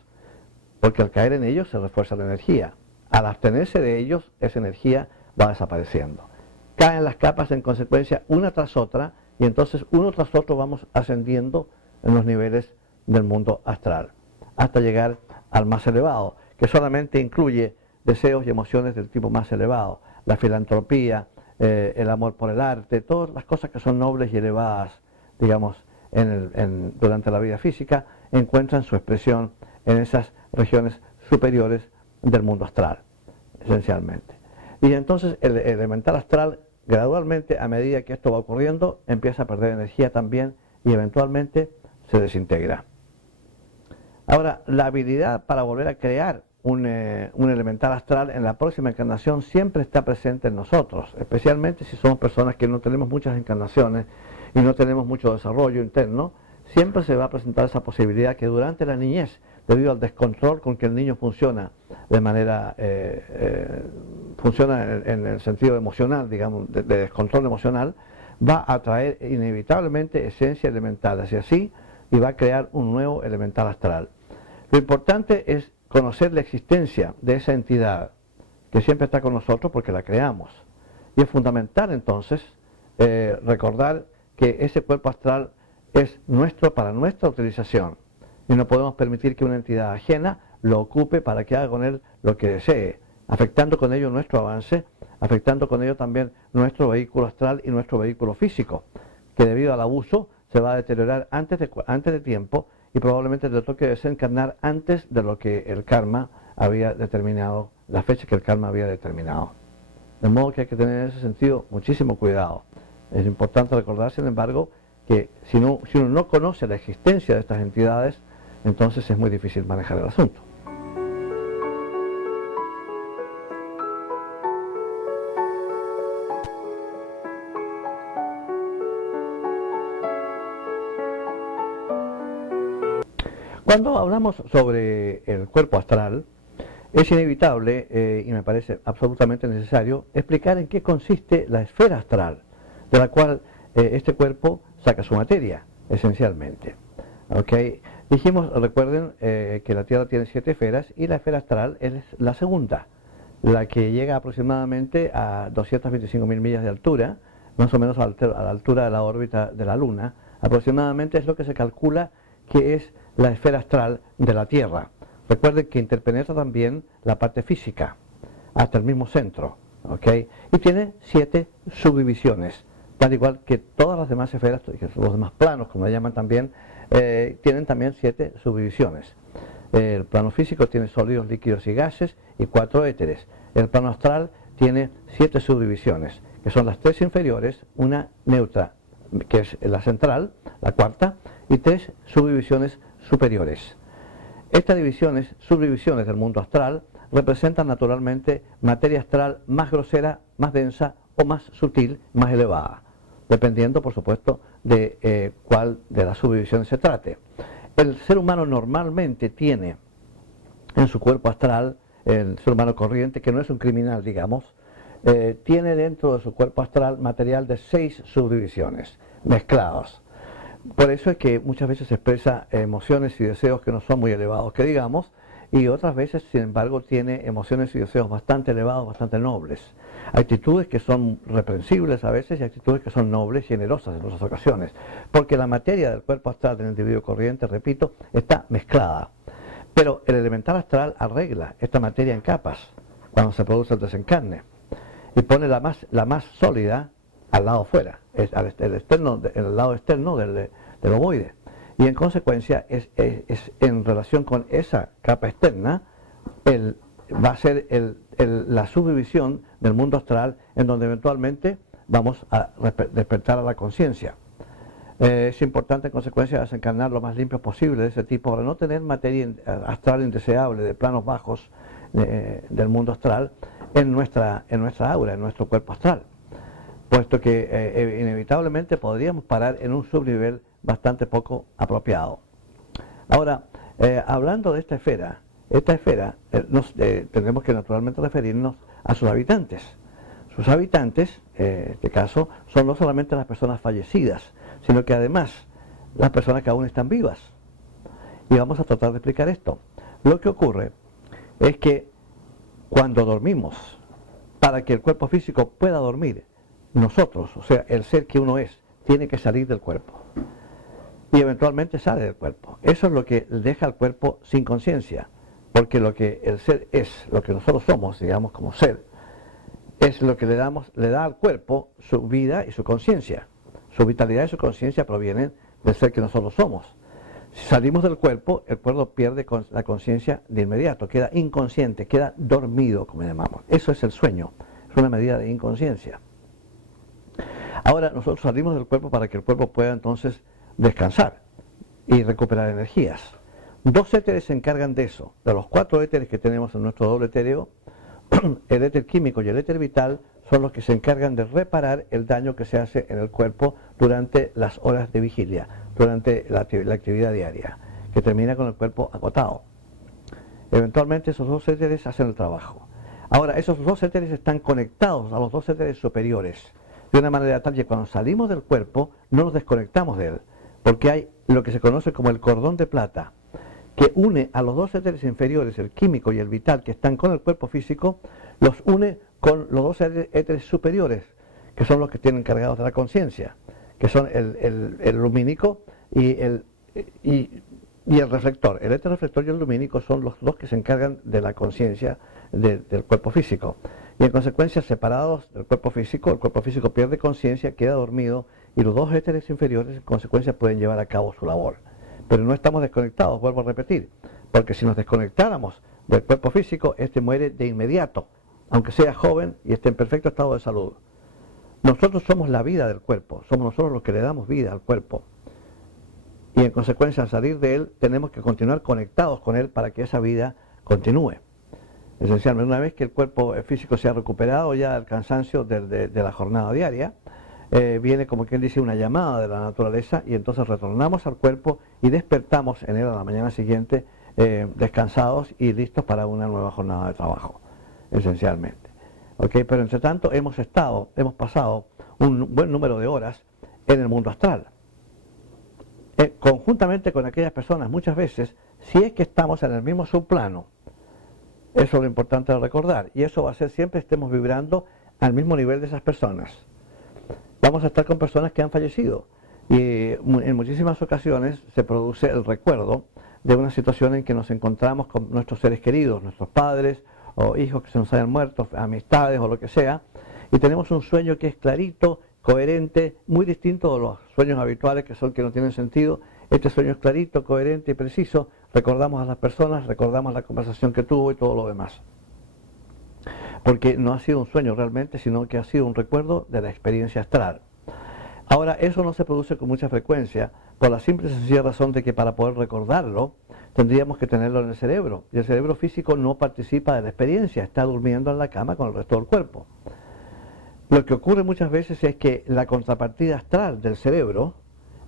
porque al caer en ellos se refuerza la energía. Al abstenerse de ellos, esa energía va desapareciendo. Caen las capas en consecuencia una tras otra, y entonces uno tras otro vamos ascendiendo en los niveles del mundo astral, hasta llegar al más elevado, que solamente incluye deseos y emociones del tipo más elevado, la filantropía, el amor por el arte, todas las cosas que son nobles y elevadas, digamos, durante la vida física, encuentran su expresión en esas regiones superiores del mundo astral, esencialmente. Y entonces el elemental astral, gradualmente, a medida que esto va ocurriendo, empieza a perder energía también y eventualmente se desintegra. Ahora, la habilidad para volver a crear un elemental astral en la próxima encarnación siempre está presente en nosotros, especialmente si somos personas que no tenemos muchas encarnaciones y no tenemos mucho desarrollo interno. Siempre se va a presentar esa posibilidad que durante la niñez, debido al descontrol con que el niño funciona de manera, funciona en el sentido emocional, digamos, de descontrol emocional, va a traer inevitablemente esencia elemental hacia sí y va a crear un nuevo elemental astral. Lo importante es conocer la existencia de esa entidad que siempre está con nosotros porque la creamos. Y es fundamental entonces recordar que ese cuerpo astral es nuestro para nuestra utilización y no podemos permitir que una entidad ajena lo ocupe para que haga con él lo que desee, afectando con ello nuestro avance, afectando con ello también nuestro vehículo astral y nuestro vehículo físico, que debido al abuso se va a deteriorar antes de tiempo y probablemente le toque desencarnar antes de lo que el karma había determinado, la fecha que el karma había determinado. De modo que hay que tener en ese sentido muchísimo cuidado. Es importante recordar, sin embargo, que si uno no conoce la existencia de estas entidades, entonces es muy difícil manejar el asunto. Cuando hablamos sobre el cuerpo astral, es inevitable y me parece absolutamente necesario explicar en qué consiste la esfera astral, de la cual este cuerpo saca su materia, esencialmente. ¿Okay? Dijimos, recuerden, que la Tierra tiene 7 esferas y la esfera astral es la segunda, la que llega aproximadamente a 225.000 millas de altura, más o menos a la altura de la órbita de la Luna. Aproximadamente es lo que se calcula que es la esfera astral de la Tierra. Recuerden que interpenetra también la parte física, hasta el mismo centro, ¿okay? Y tiene 7 subdivisiones, tal igual que todas las demás esferas, los demás planos, como le llaman también, tienen también 7 subdivisiones. El plano físico tiene sólidos, líquidos y gases y 4 éteres. El plano astral tiene 7 subdivisiones, que son las 3 inferiores, una neutra, que es la central, la cuarta, y 3 subdivisiones superiores. Estas subdivisiones del mundo astral representan naturalmente materia astral más grosera, más densa o más sutil, más elevada, dependiendo por supuesto de cuál de las subdivisiones se trate. El ser humano normalmente tiene en su cuerpo astral, el ser humano corriente, que no es un criminal digamos, tiene dentro de su cuerpo astral material de 6 subdivisiones mezclados. Por eso es que muchas veces se expresa emociones y deseos que no son muy elevados, que digamos, y otras veces, sin embargo, tiene emociones y deseos bastante elevados, bastante nobles. Actitudes que son reprensibles a veces y actitudes que son nobles y generosas en otras ocasiones, porque la materia del cuerpo astral del individuo corriente, repito, está mezclada. Pero el elemental astral arregla esta materia en capas cuando se produce el desencarne y pone la más sólida al lado fuera, el lado externo del ovoide. Y en consecuencia es en relación con esa capa externa, va a ser la subdivisión del mundo astral en donde eventualmente vamos a despertar a la conciencia. Es importante en consecuencia desencarnar lo más limpio posible de ese tipo para no tener materia astral indeseable de planos bajos del mundo astral en nuestra aura, en nuestro cuerpo astral, puesto que inevitablemente podríamos parar en un subnivel bastante poco apropiado. Ahora, hablando de esta esfera tendremos que naturalmente referirnos a sus habitantes. Sus habitantes, en este caso, son no solamente las personas fallecidas, sino que además las personas que aún están vivas. Y vamos a tratar de explicar esto. Lo que ocurre es que cuando dormimos, para que el cuerpo físico pueda dormir, nosotros, o sea, el ser que uno es, tiene que salir del cuerpo. Y eventualmente sale del cuerpo. Eso es lo que deja al cuerpo sin conciencia, porque lo que el ser es, lo que nosotros somos, digamos, como ser, es lo que le da al cuerpo su vida y su conciencia. Su vitalidad y su conciencia provienen del ser que nosotros somos. Si salimos del cuerpo, el cuerpo pierde la conciencia de inmediato, queda inconsciente, queda dormido, como llamamos. Eso es el sueño, es una medida de inconsciencia. Ahora nosotros salimos del cuerpo para que el cuerpo pueda entonces descansar y recuperar energías. 2 éteres se encargan de eso. De los 4 éteres que tenemos en nuestro doble etéreo, el éter químico y el éter vital son los que se encargan de reparar el daño que se hace en el cuerpo durante las horas de vigilia, durante la actividad diaria, que termina con el cuerpo agotado. Eventualmente esos 2 éteres hacen el trabajo. Ahora, esos 2 éteres están conectados a los 2 éteres superiores, de una manera tal que cuando salimos del cuerpo no nos desconectamos de él, porque hay lo que se conoce como el cordón de plata, que une a los dos éteres inferiores, el químico y el vital, que están con el cuerpo físico, los une con los dos éteres superiores, que son los que tienen encargados de la conciencia, que son el lumínico y el reflector. El éter reflector y el lumínico son los dos que se encargan de la conciencia del cuerpo físico. Y en consecuencia, separados del cuerpo físico, el cuerpo físico pierde conciencia, queda dormido, y los dos éteres inferiores en consecuencia pueden llevar a cabo su labor. Pero no estamos desconectados, vuelvo a repetir, porque si nos desconectáramos del cuerpo físico, este muere de inmediato, aunque sea joven y esté en perfecto estado de salud. Nosotros somos la vida del cuerpo, somos nosotros los que le damos vida al cuerpo. Y en consecuencia, al salir de él, tenemos que continuar conectados con él para que esa vida continúe. Esencialmente, una vez que el cuerpo físico se ha recuperado ya del cansancio de la jornada diaria, viene, como quien dice, una llamada de la naturaleza, y entonces retornamos al cuerpo y despertamos en él a la mañana siguiente, descansados y listos para una nueva jornada de trabajo, esencialmente. ¿Okay? Pero entre tanto hemos pasado un buen número de horas en el mundo astral, conjuntamente con aquellas personas, muchas veces, si es que estamos en el mismo subplano. Eso es lo importante de recordar, y eso va a ser siempre estemos vibrando al mismo nivel de esas personas. Vamos a estar con personas que han fallecido, y en muchísimas ocasiones se produce el recuerdo de una situación en que nos encontramos con nuestros seres queridos, nuestros padres o hijos que se nos hayan muerto, amistades o lo que sea, y tenemos un sueño que es clarito, coherente, muy distinto de los sueños habituales que no tienen sentido. Este sueño es clarito, coherente y preciso, recordamos a las personas, recordamos la conversación que tuvo y todo lo demás. Porque no ha sido un sueño realmente, sino que ha sido un recuerdo de la experiencia astral. Ahora, eso no se produce con mucha frecuencia, por la simple y sencilla razón de que para poder recordarlo, tendríamos que tenerlo en el cerebro, y el cerebro físico no participa de la experiencia, está durmiendo en la cama con el resto del cuerpo. Lo que ocurre muchas veces es que la contrapartida astral del cerebro,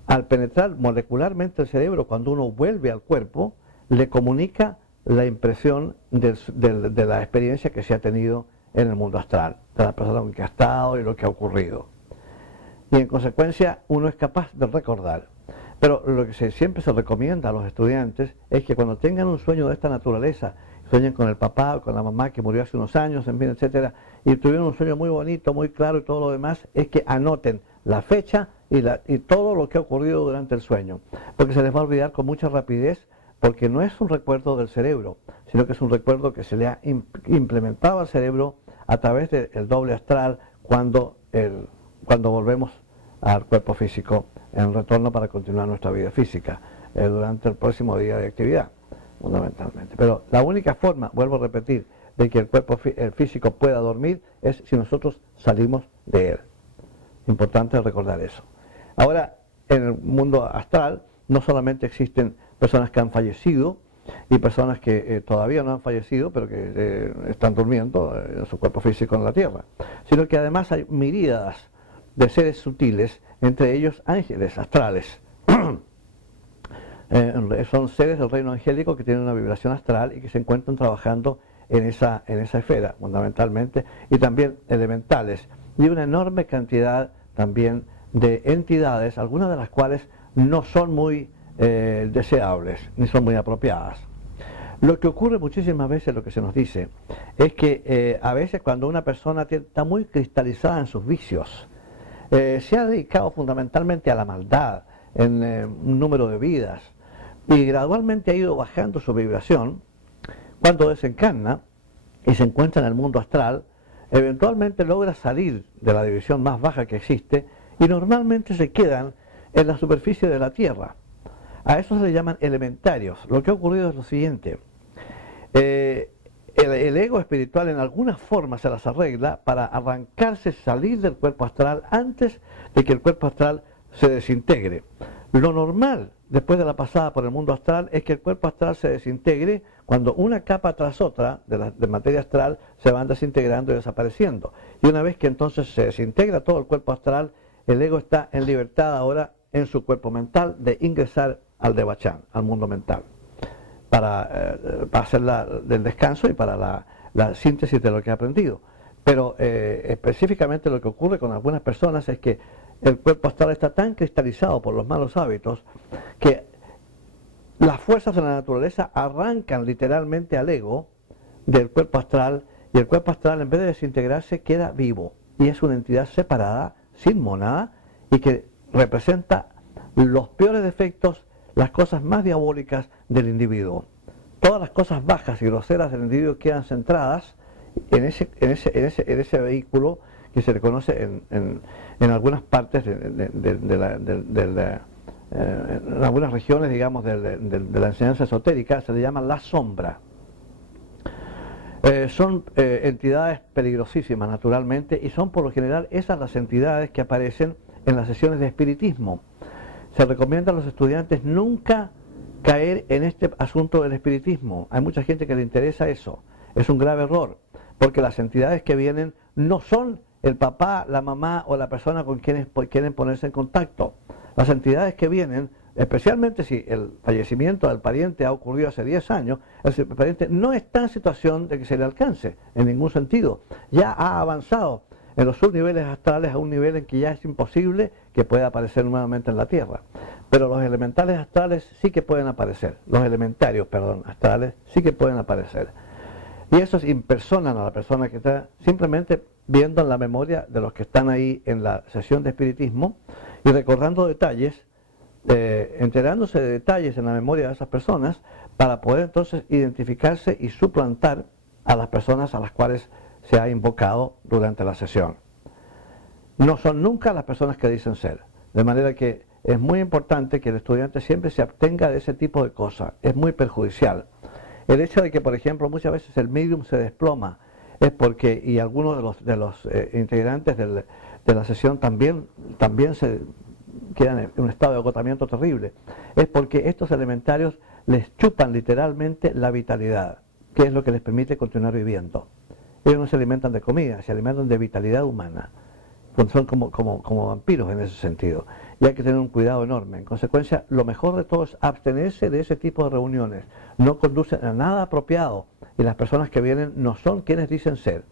al penetrar molecularmente el cerebro, cuando uno vuelve al cuerpo, le comunica la impresión de la experiencia que se ha tenido en el mundo astral, de la persona con que ha estado y lo que ha ocurrido. Y en consecuencia uno es capaz de recordar. Pero lo que siempre se recomienda a los estudiantes es que cuando tengan un sueño de esta naturaleza, sueñen con el papá o con la mamá que murió hace unos años, en fin, etcétera, y tuvieron un sueño muy bonito, muy claro y todo lo demás, es que anoten la fecha y todo lo que ha ocurrido durante el sueño, porque se les va a olvidar con mucha rapidez, porque no es un recuerdo del cerebro, sino que es un recuerdo que se le ha implementado al cerebro a través del doble astral cuando volvemos al cuerpo físico en retorno para continuar nuestra vida física durante el próximo día de actividad, fundamentalmente. Pero la única forma, vuelvo a repetir, de que el cuerpo físico pueda dormir es si nosotros salimos de él. Importante recordar eso. Ahora, en el mundo astral no solamente existen personas que han fallecido y personas que todavía no han fallecido, pero que están durmiendo en su cuerpo físico en la Tierra, sino que además hay miríadas de seres sutiles, entre ellos ángeles astrales. Son seres del reino angélico que tienen una vibración astral y que se encuentran trabajando en esa esfera, fundamentalmente, y también elementales, y una enorme cantidad también de entidades, algunas de las cuales no son muy deseables, ni son muy apropiadas. Lo que ocurre muchísimas veces, lo que se nos dice, es que a veces cuando una persona está muy cristalizada en sus vicios, se ha dedicado fundamentalmente a la maldad en un número de vidas, y gradualmente ha ido bajando su vibración, cuando desencarna y se encuentra en el mundo astral, eventualmente logra salir de la división más baja que existe y normalmente se quedan en la superficie de la Tierra. A eso se le llaman elementarios. Lo que ha ocurrido es lo siguiente: el ego espiritual en alguna forma se las arregla para arrancarse, salir del cuerpo astral antes de que el cuerpo astral se desintegre. Lo normal después de la pasada por el mundo astral es que el cuerpo astral se desintegre cuando una capa tras otra de materia astral se van desintegrando y desapareciendo. Y una vez que entonces se desintegra todo el cuerpo astral, el ego está en libertad ahora en su cuerpo mental de ingresar al Devachan, al mundo mental, para hacer del descanso y para la síntesis de lo que ha aprendido. Pero específicamente lo que ocurre con algunas personas es que el cuerpo astral está tan cristalizado por los malos hábitos que las fuerzas de la naturaleza arrancan literalmente al ego del cuerpo astral, y el cuerpo astral, en vez de desintegrarse, queda vivo y es una entidad separada, sin mónada, y que representa los peores defectos, las cosas más diabólicas del individuo. Todas las cosas bajas y groseras del individuo quedan centradas en ese vehículo que se le conoce en algunas partes en algunas regiones, digamos, de la enseñanza esotérica, se le llama la sombra. Son entidades peligrosísimas, naturalmente, y son por lo general esas las entidades que aparecen en las sesiones de espiritismo. Se recomienda a los estudiantes nunca caer en este asunto del espiritismo. Hay mucha gente que le interesa eso. Es un grave error, porque las entidades que vienen no son el papá, la mamá o la persona con quienes quieren ponerse en contacto. Las entidades que vienen, especialmente si el fallecimiento del pariente ha ocurrido hace 10 años, el pariente no está en situación de que se le alcance, en ningún sentido. Ya ha avanzado en los subniveles astrales a un nivel en que ya es imposible que pueda aparecer nuevamente en la Tierra. Pero los elementales astrales sí que pueden aparecer, los elementarios, perdón, astrales sí que pueden aparecer. Y esos impersonan a la persona que está simplemente viendo en la memoria de los que están ahí en la sesión de espiritismo y recordando detalles, enterándose de detalles en la memoria de esas personas para poder entonces identificarse y suplantar a las personas a las cuales se ha invocado durante la sesión. No son nunca las personas que dicen ser, de manera que es muy importante que el estudiante siempre se abstenga de ese tipo de cosas, es muy perjudicial. El hecho de que, por ejemplo, muchas veces el medium se desploma es porque, y algunos de los integrantes de la sesión también se quedan en un estado de agotamiento terrible, es porque estos elementarios les chupan literalmente la vitalidad, que es lo que les permite continuar viviendo. Ellos no se alimentan de comida, se alimentan de vitalidad humana. Son como vampiros en ese sentido. Y hay que tener un cuidado enorme. En consecuencia, lo mejor de todo es abstenerse de ese tipo de reuniones. No conducen a nada apropiado. Y las personas que vienen no son quienes dicen ser.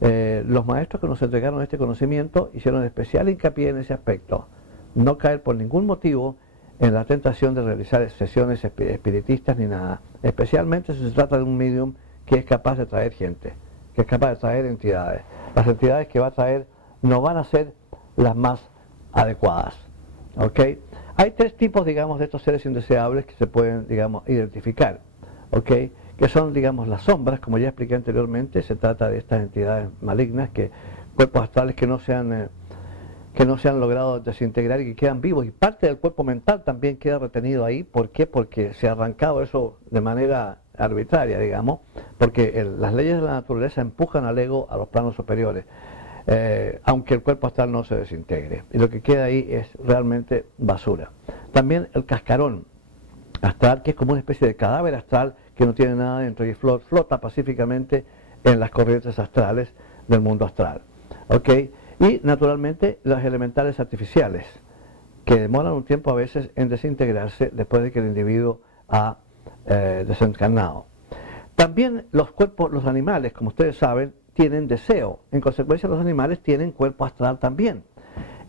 Los maestros que nos entregaron este conocimiento hicieron especial hincapié en ese aspecto. No caer por ningún motivo en la tentación de realizar sesiones espiritistas ni nada. Especialmente si se trata de un medium que es capaz de traer gente, que es capaz de traer entidades. Las entidades que va a traer no van a ser las más adecuadas. ¿Ok? Hay tres tipos, digamos, de estos seres indeseables que se pueden, digamos, identificar. ¿Ok? Que son, digamos, las sombras, como ya expliqué anteriormente. Se trata de estas entidades malignas, cuerpos astrales que no se han logrado desintegrar y que quedan vivos. Y parte del cuerpo mental también queda retenido ahí. ¿Por qué? Porque se ha arrancado eso de manera arbitraria, digamos, porque las leyes de la naturaleza empujan al ego a los planos superiores. Aunque el cuerpo astral no se desintegre, y lo que queda ahí es realmente basura. También el cascarón astral, que es como una especie de cadáver astral que no tiene nada dentro y flota pacíficamente en las corrientes astrales del mundo astral. ¿Ok? Y naturalmente los elementales artificiales, que demoran un tiempo a veces en desintegrarse después de que el individuo ha desencarnado. También los animales, como ustedes saben, tienen deseo. En consecuencia, los animales tienen cuerpo astral también.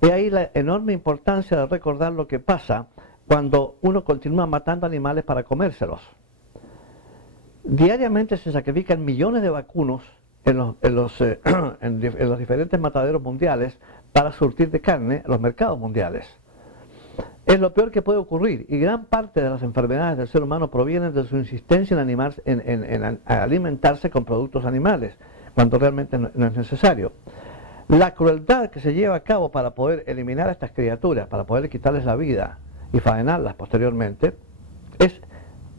Y ahí la enorme importancia de recordar lo que pasa cuando uno continúa matando animales para comérselos. Diariamente se sacrifican millones de vacunos en los diferentes mataderos mundiales para surtir de carne los mercados mundiales. Es lo peor que puede ocurrir, y gran parte de las enfermedades del ser humano provienen de su insistencia en alimentarse con productos animales, cuando realmente no es necesario. La crueldad que se lleva a cabo para poder eliminar a estas criaturas, para poder quitarles la vida y faenarlas posteriormente, es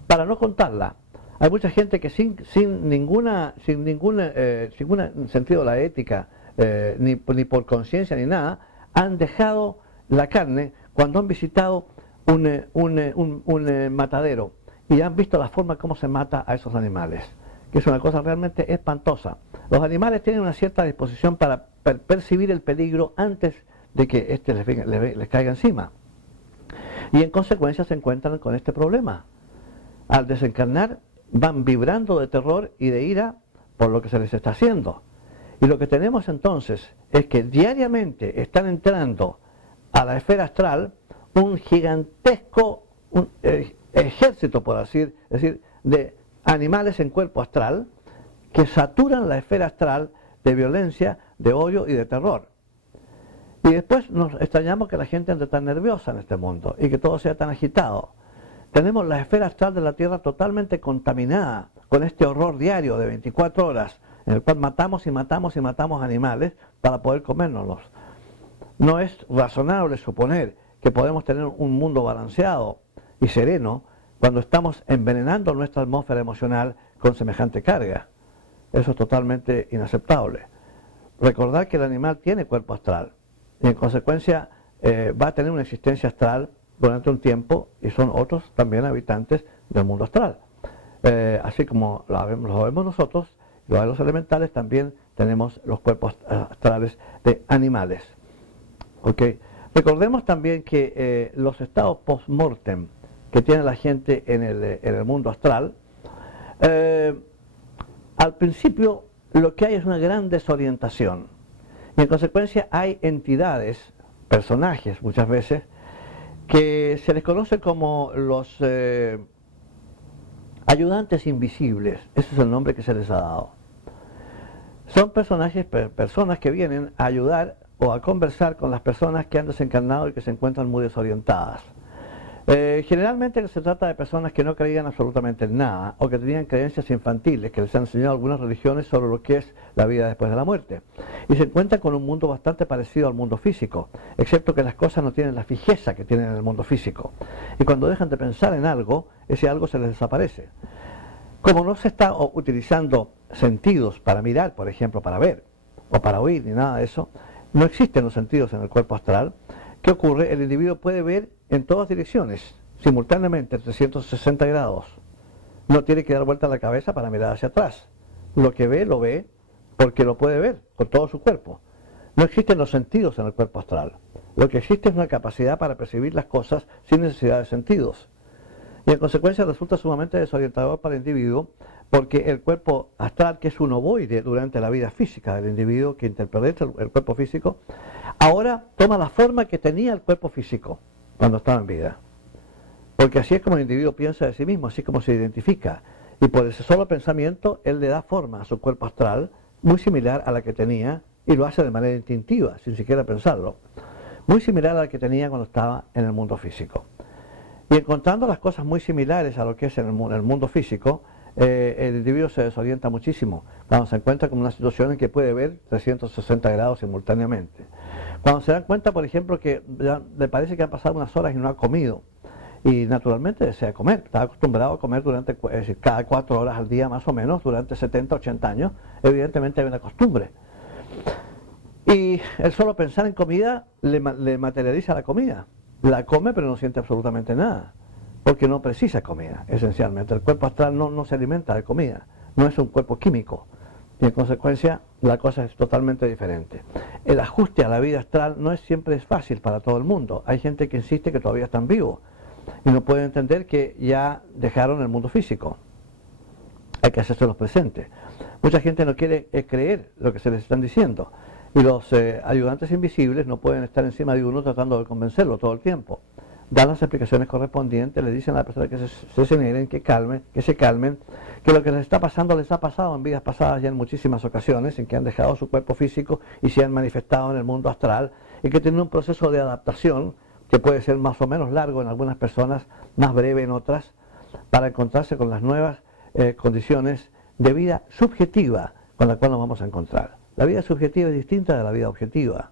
para no contarla. Hay mucha gente que sin ningún sentido de la ética, ni por conciencia ni nada, han dejado la carne cuando han visitado un matadero y han visto la forma como se mata a esos animales, que es una cosa realmente espantosa. Los animales tienen una cierta disposición para percibir el peligro antes de que les caiga encima. Y en consecuencia se encuentran con este problema. Al desencarnar van vibrando de terror y de ira por lo que se les está haciendo. Y lo que tenemos entonces es que diariamente están entrando a la esfera astral un gigantesco un ejército, por así decir, de animales en cuerpo astral que saturan la esfera astral de violencia, de odio y de terror. Y después nos extrañamos que la gente ande tan nerviosa en este mundo y que todo sea tan agitado. Tenemos la esfera astral de la Tierra totalmente contaminada con este horror diario de 24 horas en el cual matamos y matamos y matamos animales para poder comérnoslos. No es razonable suponer que podemos tener un mundo balanceado y sereno cuando estamos envenenando nuestra atmósfera emocional con semejante carga. Eso es totalmente inaceptable. Recordar que el animal tiene cuerpo astral y en consecuencia va a tener una existencia astral durante un tiempo y son otros también habitantes del mundo astral. Así como lo vemos nosotros, los elementales también tenemos los cuerpos astrales de animales. ¿Okay? Recordemos también que los estados post-mortem que tiene la gente en el mundo astral, al principio lo que hay es una gran desorientación y en consecuencia hay entidades, personajes muchas veces, que se les conoce como los ayudantes invisibles. Ese es el nombre que se les ha dado. Son personajes, personas que vienen a ayudar o a conversar con las personas que han desencarnado y que se encuentran muy desorientadas. Generalmente se trata de personas que no creían absolutamente en nada o que tenían creencias infantiles que les han enseñado algunas religiones sobre lo que es la vida después de la muerte y se encuentran con un mundo bastante parecido al mundo físico, excepto que las cosas no tienen la fijeza que tienen en el mundo físico y cuando dejan de pensar en algo, ese algo se les desaparece. Como no se está utilizando sentidos para mirar, por ejemplo, para ver o para oír ni nada de eso, no existen los sentidos en el cuerpo astral. ¿Qué ocurre? El individuo puede ver en todas direcciones, simultáneamente, 360 grados. No tiene que dar vuelta la cabeza para mirar hacia atrás. Lo que ve, lo ve porque lo puede ver con todo su cuerpo. No existen los sentidos en el cuerpo astral. Lo que existe es una capacidad para percibir las cosas sin necesidad de sentidos. Y en consecuencia resulta sumamente desorientador para el individuo porque el cuerpo astral, que es un ovoide durante la vida física del individuo que interpreta el cuerpo físico, ahora toma la forma que tenía el cuerpo físico cuando estaba en vida. Porque así es como el individuo piensa de sí mismo, así como se identifica. Y por ese solo pensamiento, él le da forma a su cuerpo astral, muy similar a la que tenía, y lo hace de manera instintiva, sin siquiera pensarlo. Muy similar a la que tenía cuando estaba en el mundo físico. Y encontrando las cosas muy similares a lo que es en el mundo físico, el individuo se desorienta muchísimo cuando se encuentra con una situación en que puede ver 360 grados simultáneamente. Cuando se dan cuenta, por ejemplo, que ya le parece que han pasado unas horas y no ha comido, y naturalmente desea comer, está acostumbrado a comer durante cada 4 horas al día más o menos, durante 70, 80 años, evidentemente hay una costumbre. Y el solo pensar en comida le materializa la comida. La come pero no siente absolutamente nada, porque no precisa comida, esencialmente. El cuerpo astral no se alimenta de comida, no es un cuerpo químico, y en consecuencia la cosa es totalmente diferente. El ajuste a la vida astral no siempre es fácil para todo el mundo. Hay gente que insiste que todavía están vivos y no pueden entender que ya dejaron el mundo físico. Hay que hacerse los presentes. Mucha gente no quiere creer lo que se les están diciendo. Y los ayudantes invisibles no pueden estar encima de uno tratando de convencerlo todo el tiempo. Dan las explicaciones correspondientes, le dicen a la persona que se generen, que se calmen, que lo que les está pasando les ha pasado en vidas pasadas ya en muchísimas ocasiones, en que han dejado su cuerpo físico y se han manifestado en el mundo astral, y que tienen un proceso de adaptación que puede ser más o menos largo en algunas personas, más breve en otras, para encontrarse con las nuevas condiciones de vida subjetiva con la cual nos vamos a encontrar. La vida subjetiva es distinta de la vida objetiva.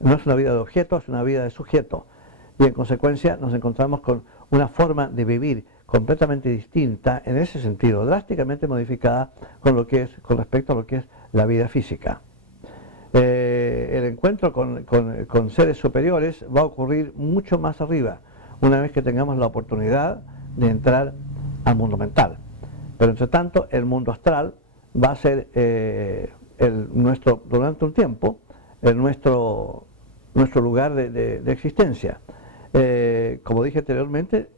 No es una vida de objeto, es una vida de sujeto. Y en consecuencia nos encontramos con una forma de vivir completamente distinta, en ese sentido, drásticamente modificada con respecto a lo que es la vida física. El encuentro con seres superiores va a ocurrir mucho más arriba, una vez que tengamos la oportunidad de entrar al mundo mental. Pero entre tanto, el mundo astral va a ser durante un tiempo nuestro lugar de existencia. Como dije anteriormente,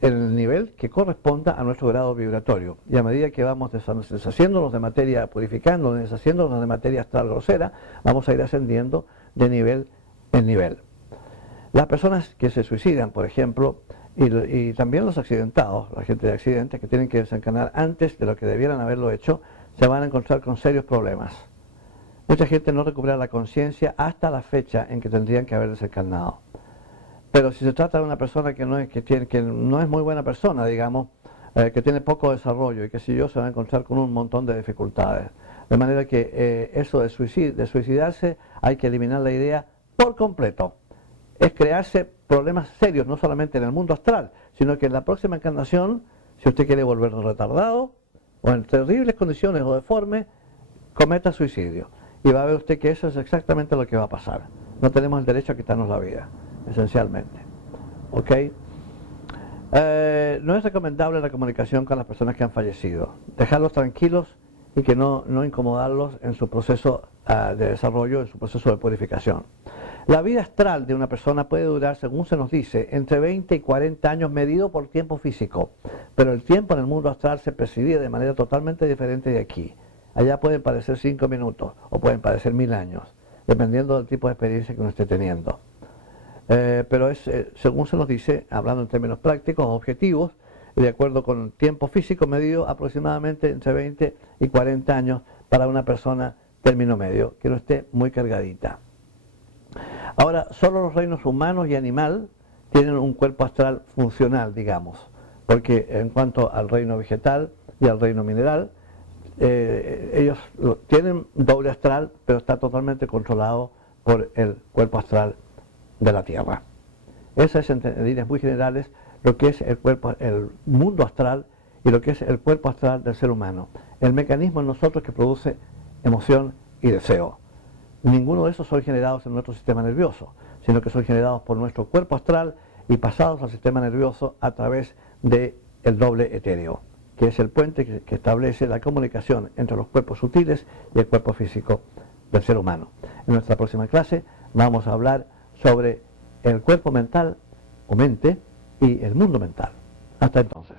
en el nivel que corresponda a nuestro grado vibratorio. Y a medida que vamos deshaciéndonos de materia, purificándonos, deshaciéndonos de materia astral grosera, vamos a ir ascendiendo de nivel en nivel. Las personas que se suicidan, por ejemplo, Y también los accidentados, la gente de accidentes que tienen que desencadenar antes de lo que debieran haberlo hecho, se van a encontrar con serios problemas. Mucha gente no recupera la conciencia hasta la fecha en que tendrían que haber desencarnado. Pero si se trata de una persona que no es muy buena persona, digamos, que tiene poco desarrollo y que si yo se va a encontrar con un montón de dificultades. De manera que eso de suicidarse hay que eliminar la idea por completo. Es crearse problemas serios, no solamente en el mundo astral, sino que en la próxima encarnación, si usted quiere volver retardado, o en terribles condiciones o deforme, cometa suicidio. Y va a ver usted que eso es exactamente lo que va a pasar. No tenemos el derecho a quitarnos la vida, esencialmente. ¿Ok? No es recomendable la comunicación con las personas que han fallecido. Dejarlos tranquilos y que no incomodarlos en su proceso de desarrollo, en su proceso de purificación. La vida astral de una persona puede durar, según se nos dice, entre 20 y 40 años medido por tiempo físico, pero el tiempo en el mundo astral se percibe de manera totalmente diferente de aquí. Allá pueden parecer 5 minutos o pueden parecer 1000 años, dependiendo del tipo de experiencia que uno esté teniendo. Pero es, según se nos dice, hablando en términos prácticos, objetivos, de acuerdo con el tiempo físico medido aproximadamente entre 20 y 40 años para una persona término medio, que no esté muy cargadita. Ahora, solo los reinos humanos y animal tienen un cuerpo astral funcional, digamos, porque en cuanto al reino vegetal y al reino mineral, ellos tienen doble astral, pero está totalmente controlado por el cuerpo astral de la Tierra. Esa es, en líneas muy generales, lo que es el mundo astral y lo que es el cuerpo astral del ser humano. El mecanismo en nosotros que produce emoción y deseo. Ninguno de esos son generados en nuestro sistema nervioso, sino que son generados por nuestro cuerpo astral y pasados al sistema nervioso a través del doble etéreo, que es el puente que establece la comunicación entre los cuerpos sutiles y el cuerpo físico del ser humano. En nuestra próxima clase vamos a hablar sobre el cuerpo mental o mente y el mundo mental. Hasta entonces.